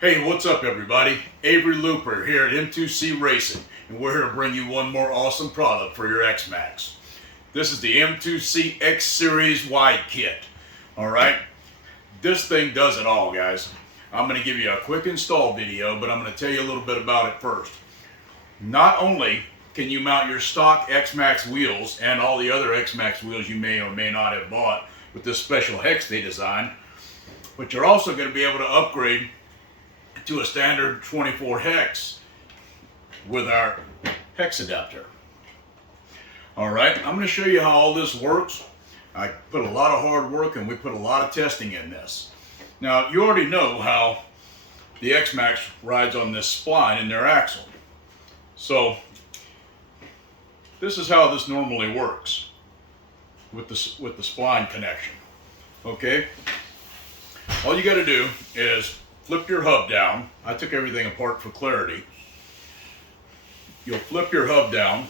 Hey, what's up everybody? Avery Looper here at M2C Racing, and we're here to bring you one more awesome product for your X-Max. This is the M2C X Series Wide Kit. Alright, this thing does it all, guys. I'm going to give you a quick install video, but I'm going to tell you a little bit about it first. Not only can you mount your stock X-Max wheels and all the other X-Max wheels you may or may not have bought with this special hex they designed, but you're also going to be able to upgrade to a standard 24 hex with our hex adapter. Alright, I'm going to show you how all this works. I put a lot of hard work and we put a lot of testing in this. Now, you already know how the X-Max rides on this spline in their axle. So, this is how this normally works with the spline connection. Okay? All you got to do is flip your hub down. I took everything apart for clarity. You'll flip your hub down,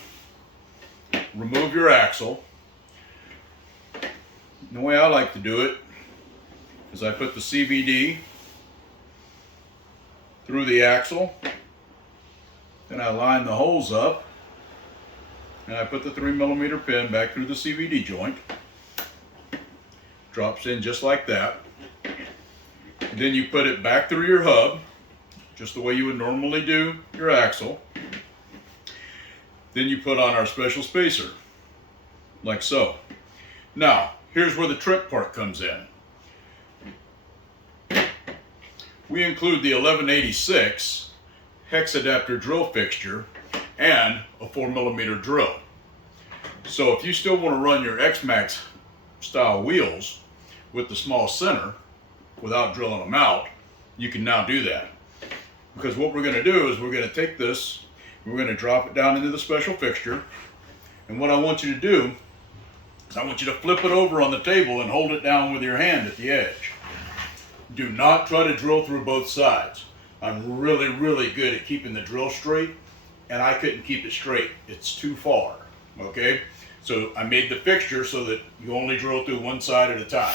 remove your axle. The way I like to do it is I put the CVD through the axle, then I line the holes up, and I put the 3mm pin back through the CVD joint. Drops in just like that. Then you put it back through your hub, just the way you would normally do your axle. Then you put on our special spacer, like so. Now, here's where the trick part comes in. We include the 1186 hex adapter drill fixture and a 4mm drill. So if you still want to run your X-Max style wheels with the small center, without drilling them out, you can now do that. Because what we're going to do is we're going to take this, we're going to drop it down into the special fixture, and what I want you to do is I want you to flip it over on the table and hold it down with your hand at the edge. Do not try to drill through both sides. I'm really good at keeping the drill straight, and I couldn't keep it straight. It's too far, okay? So I made the fixture so that you only drill through one side at a time.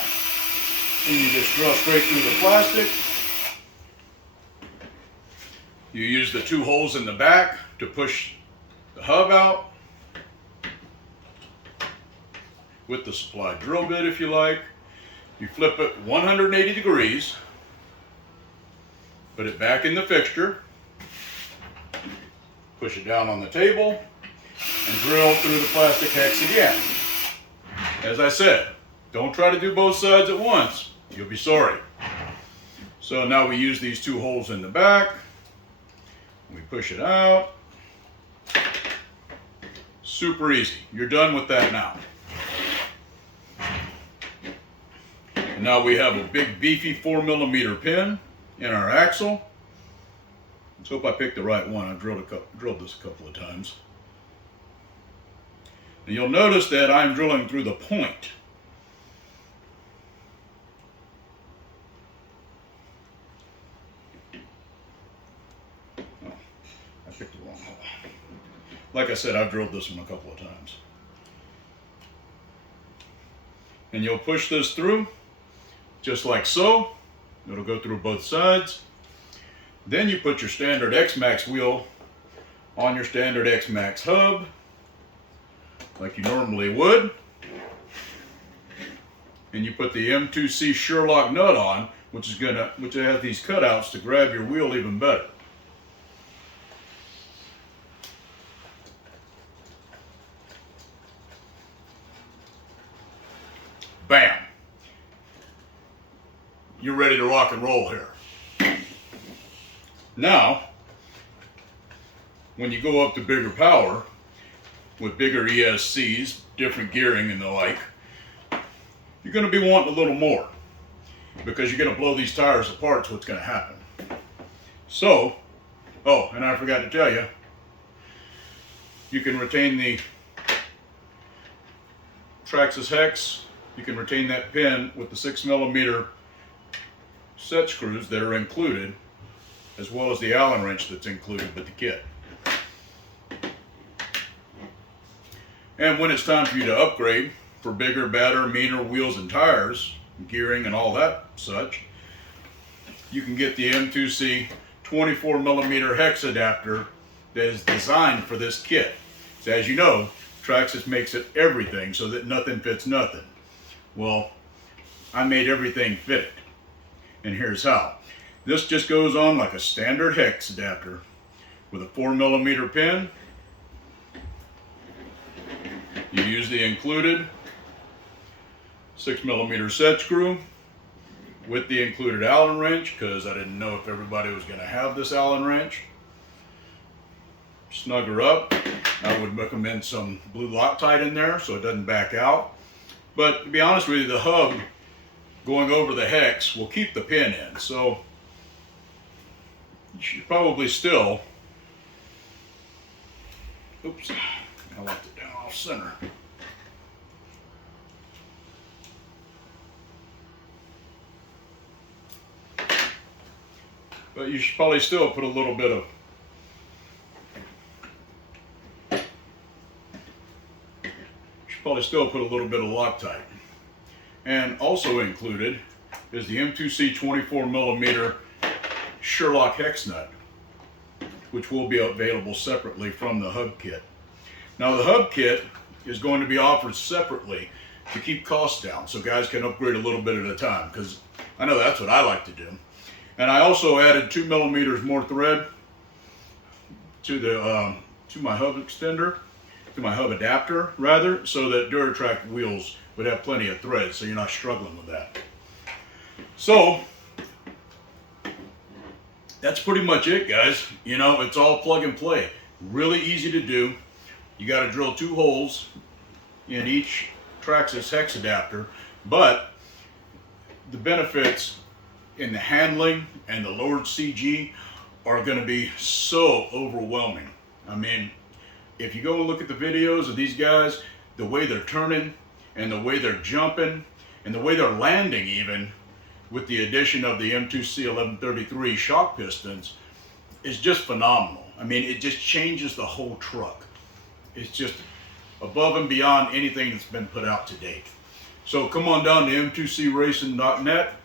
And you just drill straight through the plastic. You use the two holes in the back to push the hub out with the supply drill bit if you like. You flip it 180 degrees, put it back in the fixture, push it down on the table, and drill through the plastic hex again. As I said, don't try to do both sides at once. You'll be sorry. So now we use these two holes in the back. We push it out. Super easy. You're done with that now. And now we have a big beefy 4mm pin in our axle. Let's hope I picked the right one. I've drilled this a couple of times. And you'll notice that I'm drilling through the point. Picked the wrong hole. Like I said, I've drilled this one a couple of times. And you'll push this through, just like so. It'll go through both sides. Then you put your standard X-Max wheel on your standard X-Max hub, like you normally would. And you put the M2C Sherlock nut on, which has these cutouts to grab your wheel even better. Bam! You're ready to rock and roll here. Now, when you go up to bigger power, with bigger ESCs, different gearing and the like, you're going to be wanting a little more. Because you're going to blow these tires apart is what's going to happen. So, oh, and I forgot to tell you, you can retain the Traxxas hex. You can retain that pin with the 6mm set screws that are included, as well as the Allen wrench that's included with the kit. And when it's time for you to upgrade for bigger, better, meaner wheels and tires, gearing and all that such, you can get the M2C 24mm hex adapter that is designed for this kit. So as you know, Traxxas makes it everything so that nothing fits nothing. Well, I made everything fit it, and here's how. This just goes on like a standard hex adapter with a 4mm pin. You use the included 6mm set screw with the included Allen wrench, because I didn't know if everybody was going to have this Allen wrench. Snug her up. I would recommend some blue Loctite in there so it doesn't back out. But to be honest with you, the hub going over the hex will keep the pin in. So you should probably still, oops, I left it down off center. But you should probably still put a little bit of Loctite. And also included is the M2C 24mm Sherlock hex nut, which will be available separately from the hub kit. Now the hub kit is going to be offered separately to keep costs down, so guys can upgrade a little bit at a time, because I know that's what I like to do. And I also added 2mm more thread to my hub extender, to my hub adapter rather, so that Duratrack wheels would have plenty of thread, so you're not struggling with that. So that's pretty much it, guys. You know, it's all plug and play. Really easy to do. You got to drill 2 holes in each Traxxas hex adapter, but the benefits in the handling and the lowered CG are going to be so overwhelming. I mean, if you go and look at the videos of these guys, the way they're turning and the way they're jumping and the way they're landing, even with the addition of the M2C 1133 shock pistons, is just phenomenal. I mean, it just changes the whole truck. It's just above and beyond anything that's been put out to date. So come on down to m2cracing.net